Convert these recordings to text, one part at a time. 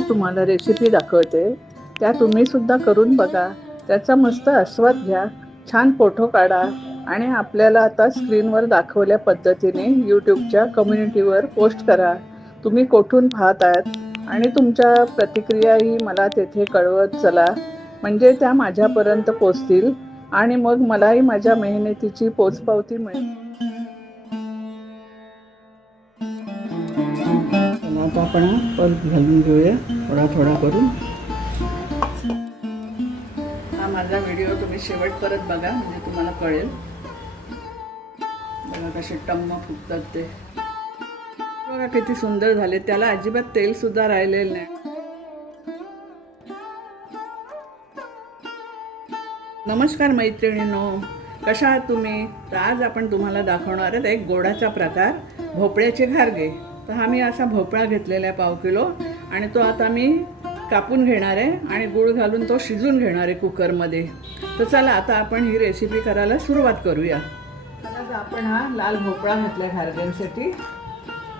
तुम्हाला रेसिपी दाखवते, त्या तुम्हीसुद्धा करून बघा. त्याचा मस्त आस्वाद घ्या, छान फोटो काढा आणि आपल्याला आता स्क्रीनवर दाखवल्या पद्धतीने यूट्यूबच्या कम्युनिटीवर पोस्ट करा. तुम्ही कुठून पाहत आहात आणि तुमच्या प्रतिक्रियाही मला तेथे कळवत चला, म्हणजे त्या माझ्यापर्यंत पोचतील आणि मग मलाही माझ्या मेहनतीची पोचपावती मिळेल. आता आपण परत घालून घेऊया थोडा थोडा करून. हा माझा व्हिडिओ तुम्ही शेवटपर्यंत बघा, म्हणजे तुम्हाला कळेल. बघा कसे टम्म फुगतात ते. बघा किती सुंदर झाले, त्याला अजिबात तेल सुद्धा राहिलेलं नाही. नमस्कार मैत्रिणींनो, कशा आहात तुम्ही? तर आज आपण तुम्हाला दाखवणार आहेत एक गोडाचा प्रकार, भोपळ्याचे घारगे. तर हा मी असा भोपळा घेतलेला आहे 1/2 किलो आणि तो आता मी कापून घेणार आहे आणि गूळ घालून तो शिजून घेणार आहे कुकरमध्ये. तर चला आता आपण ही रेसिपी करायला सुरुवात करूया. आता आपण हा लाल भोपळा घेतला घारग्यांसाठी.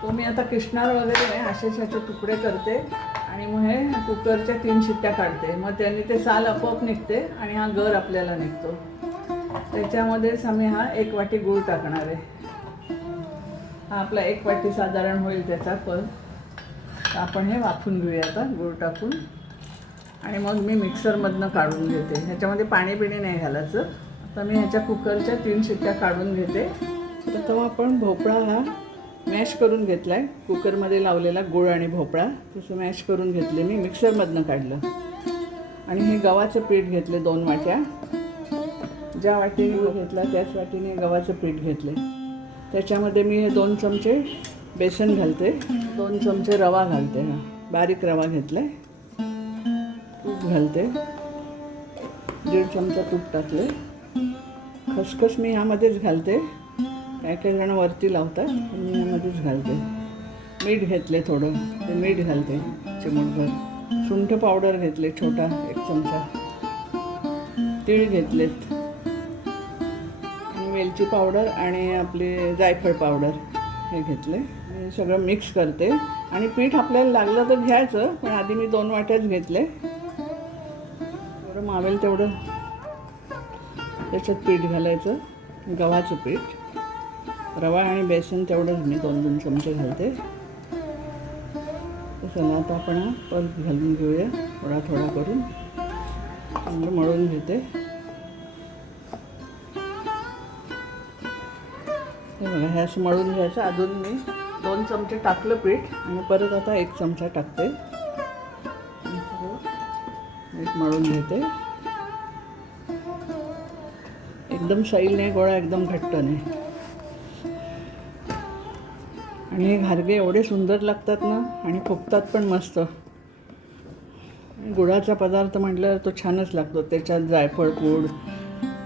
तो मी आता किसणार वगैरे नाही, असे तुकडे करते आणि मग हे कुकरच्या 3 शिट्ट्या काढते. मग त्याने ते साल आपोआप निघते आणि हा गर आपल्याला निघतो. त्याच्यामध्येच आम्ही हा 1 वाटी गूळ टाकणार आहे. हा आपला 1 वाटी साधारण होईल त्याचा पण. आपण हे वाफून घेऊया आता गूळ टाकून आणि मग मी मिक्सरमधनं काढून घेते. ह्याच्यामध्ये पाणी बिणी नाही घालायचं. आता मी ह्याच्या कुकरच्या 3 शिट्ट्या काढून घेते. प्रथम आपण भोपळा हा मॅश करून घेतला आहे. कुकरमध्ये लावलेला गूळ आणि भोपळा तसं मॅश करून घेतले, मी मिक्सरमधनं काढलं. आणि हे गव्हाचं पीठ घेतले 2 वाट्या. ज्या वाटीने गूळ घेतला त्याच वाटीने गव्हाचं पीठ घेतले. त्याच्यामध्ये मी हे 2 चमचे बेसन घालते, 2 चमचे रवा घालते. हा बारीक रवा घेतला आहे. तूप घालते, 1.5 चमचा तूप टाकले. खसखस मी ह्यामध्येच घालते, काही जण वरती लावतात, मी ह्यामध्येच घालते. मीठ घेतले थोडं, ते मीठ घालते चिमूटभर. सुंठ पावडर घेतले छोटा 1 चमचा. तीळ घेतलेत आणि वेलची पावडर आणि आपले जायफळ पावडर हे घेतले. हे सगळं मिक्स करते आणि पीठ आपल्याला लागलं तर घ्यायचं, पण आधी मी 2 वाट्याच घेतले. थोडं मावेल तेवढं त्याच्यात पीठ घालायचं, गव्हाचं पीठ. रवा आणि बेसन तेवढंच मी 2-2 चमचे घालते. चला आता आपण परत घालून घेऊया थोडा थोडा करून. चांगलं मळून घेते. हे बघा, हे असं मळून घ्यायचं. अजून मी 2 चमचे टाकलं पीठ आणि परत आता 1 चमचा टाकते. मीठ मळून घेते. एकदम सैल नाही गोळा, एकदम घट्ट नाही. आणि हे घारगे एवढे सुंदर लागतात ना आणि फुगतात पण मस्त. गुळाचा पदार्थ म्हटल्यावर तो छानच लागतो. त्याच्यात जायफळ पूड,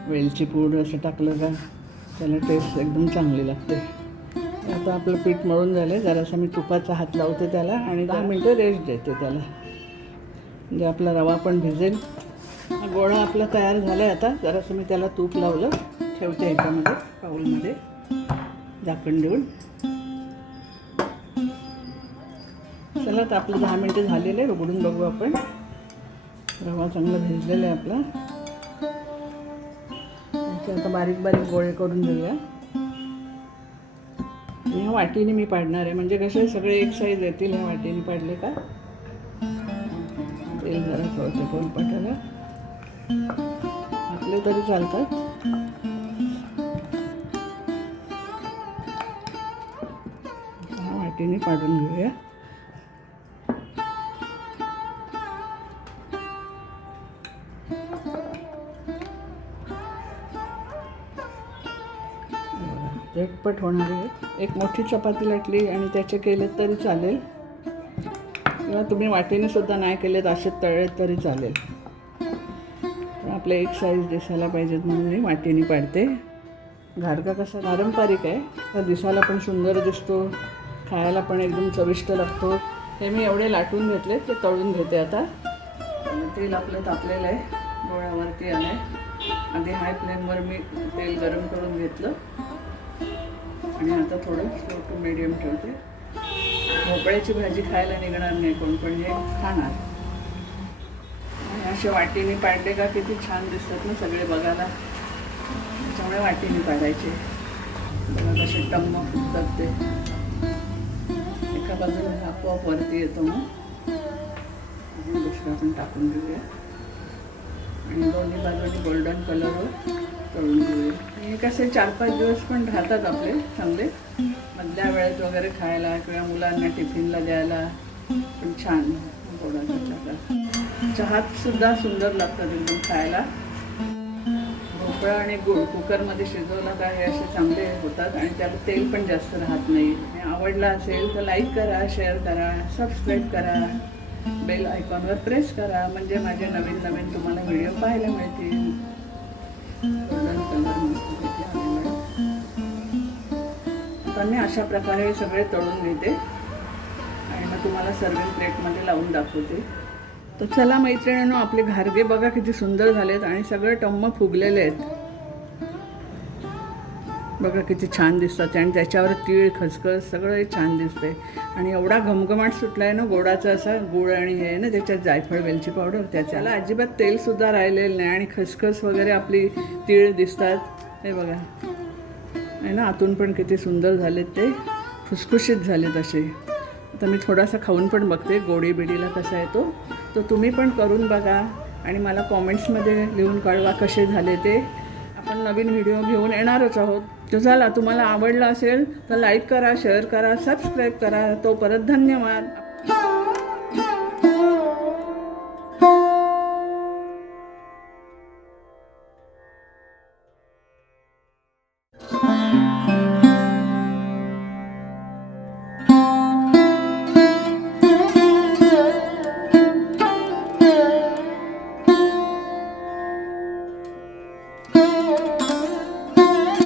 वेलची पूड असं टाकलं का त्याला टेस्ट एकदम चांगली लागते. आता आपलं पीठ मळून झालं. जरासा मी तुपाचा हात लावते त्याला आणि 10 मिनटं रेस्ट देते त्याला, म्हणजे आपला रवा पण भिजेल. गोळा आपला तयार झाला आहे. आता जरासं मी त्याला तूप लावलं, ठेवते ह्याच्यामध्ये बाऊलमध्ये झाकण देऊन. चला तर आपलं 10 मिनटं झालेलं आहे, उघडून बघू आपण. रवा चांगला भिजलेला आहे आपला. आता बारीक बारीक गोळे करून घेऊया. ह्या वाटीने मी पाडणार आहे, म्हणजे कसे सगळे एक साईज येतील. ह्या वाटीने पाडले का तेल जरा कळते पोलपाटाला आपले तरी चालतात. ह्या वाटीने पाडून घेऊया. झटपट होणार आहे. एक मोठी चपाती लाटली आणि त्याचे केले तरी चालेल, किंवा तुम्ही वाटीने सुद्धा नाही केलेत, असे तळले तरी चालेल. पण आपले एक साईज दिसायला पाहिजेत म्हणून मी वाटीने पाडते. घारगा कसा पारंपरिक आहे, तर दिसायला पण सुंदर दिसतो, खायला पण एकदम चविष्ट लागतो. हे मी एवढे लाटून घेतले, ते तळून घेते आता. तेल आपलं तापलेलं आहे, डोळ्यावरती आलं आहे. आधी हाय फ्लेमवर मी तेल गरम करून घेतलं आणि आता थोडं स्लो टू मीडियम ठेवते. भोपळ्याची भाजी खायला निघणार नाही कोण, पण हे खाणार. आणि असे वाटीने पाडले का किती छान दिसतात ना सगळे बघायला, त्याच्यामुळे वाटीने पाडायचे. बघा कसे टम्म फुटतात ते. एका बाजूने आपोआप वरती येतो मग दुसरा पण टाकून घेऊया आणि दोन्ही बाजूने गोल्डन कलरवर तळून घेऊया. हे कसे 4-5 दिवस पण राहतात आपले चांगले, मधल्या वेळेत वगैरे खायला किंवा मुलांना टिफिनला द्यायला पण छान गोडाचा प्रकार. चहात सुद्धा सुंदर लागतात एकदम खायला. भोपळा आणि गूळ कुकरमध्ये शिजवला का हे असे चांगले होतात आणि त्याला तेल पण जास्त राहत नाही. आवडला असेल तर लाईक करा, शेअर करा, सबस्क्राईब करा, बेल आयकॉनवर प्रेस करा, म्हणजे माझे नवीन नवीन तुम्हाला व्हिडिओ पाहायला मिळतील. गोल्डन कलर मस्तपैकी आलेला आहे. तर मी अशा प्रकारे सगळे तळून घेते आणि मग तुम्हाला सर्विंग प्लेटमध्ये लावून दाखवते. तर चला मैत्रिणींनो, आपले घारगे बघा किती सुंदर झालेत आणि सगळे टम्म फुगलेले आहेत. बघा किती छान दिसतात आणि त्याच्यावर तीळ खसखस सगळं छान दिसतंय आणि एवढा घमघमाट सुटला आहे ना गोडाचा, असा गुळ आणि हे ना त्याच्यात जायफळ वेलची पावडर, त्याच्याला अजिबात तेलसुद्धा राहिलेलं नाही आणि खसखस वगैरे आपली तीळ दिसतात. हे बघा आहे ना, आतून पण किती सुंदर झालेत, ते खुसखुशीत झालेत असे. तर मी थोडासा खाऊन पण बघते गोडी बिडीला कसा येतो. तर तुम्ही पण करून बघा आणि मला कॉमेंट्समध्ये लिहून कळवा कसे झाले ते. आपण नवीन व्हिडिओ घेऊन येणारच आहोत. तर चला, तुम्हाला आवडलं असेल तर लाईक करा, शेअर करा, सबस्क्राईब करा. तो परत धन्यवाद.